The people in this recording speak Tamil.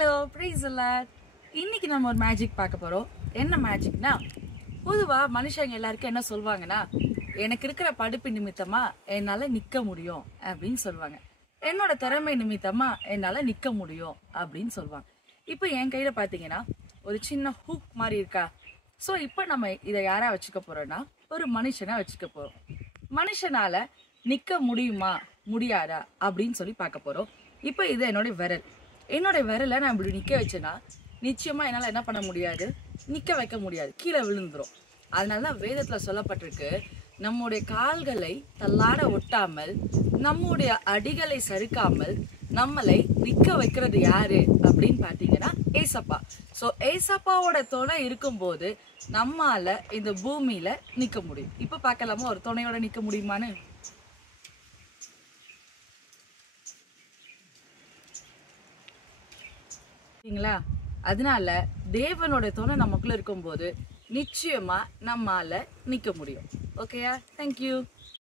ஹலோ பிரைஸ் எல்லாம். இன்னைக்கு நம்ம ஒரு மேஜிக் பார்க்க போறோம். என்ன மேஜிக்னா, பொதுவா மனுஷங்க எல்லாருக்கும் என்ன சொல்லுவாங்கன்னா, எனக்கு இருக்கிற படிப்பு நிமித்தமா என்னால நிக்க முடியும் அப்படின்னு சொல்லுவாங்க. என்னோட திறமை நிமித்தமா என்னால நிக்க முடியும் அப்படின்னு சொல்லுவாங்க. இப்போ என் கையில பாத்தீங்கன்னா ஒரு சின்ன ஹூக் மாதிரி இருக்கா. சோ இப்போ நம்ம இதை யாரா வச்சுக்க போறோம்னா, ஒரு மனுஷனா வச்சுக்க போறோம். மனுஷனால நிக்க முடியுமா முடியாதா அப்படின்னு சொல்லி பார்க்க போறோம். இப்போ இது என்னோட விரலை நான் இப்படி நிக்க வச்சேன்னா நிச்சயமா என்னால என்ன பண்ண முடியாது, நிக்க வைக்க முடியாது, கீழே விழுந்துரும். அதனாலதான் வேதத்துல சொல்லப்பட்டிருக்கு, நம்முடைய கால்களை தள்ளாட ஒட்டாமல் நம்முடைய அடிகளை சறுக்காமல் நம்மளை நிக்க வைக்கிறது யாரு அப்படின்னு பாத்தீங்கன்னா ஏசப்பா. சோ ஏசப்பாவோட துணை இருக்கும் போது நம்மால இந்த பூமியில நிக்க முடியும். இப்ப பாக்கலாமா ஒரு துணையோட நிக்க முடியுமான்னு? அதனால தேவனோட துணை நமக்குள்ள இருக்கும்போது நிச்சயமா நம்மால நிக்க முடியும். ஓகேயா? தேங்க்யூ.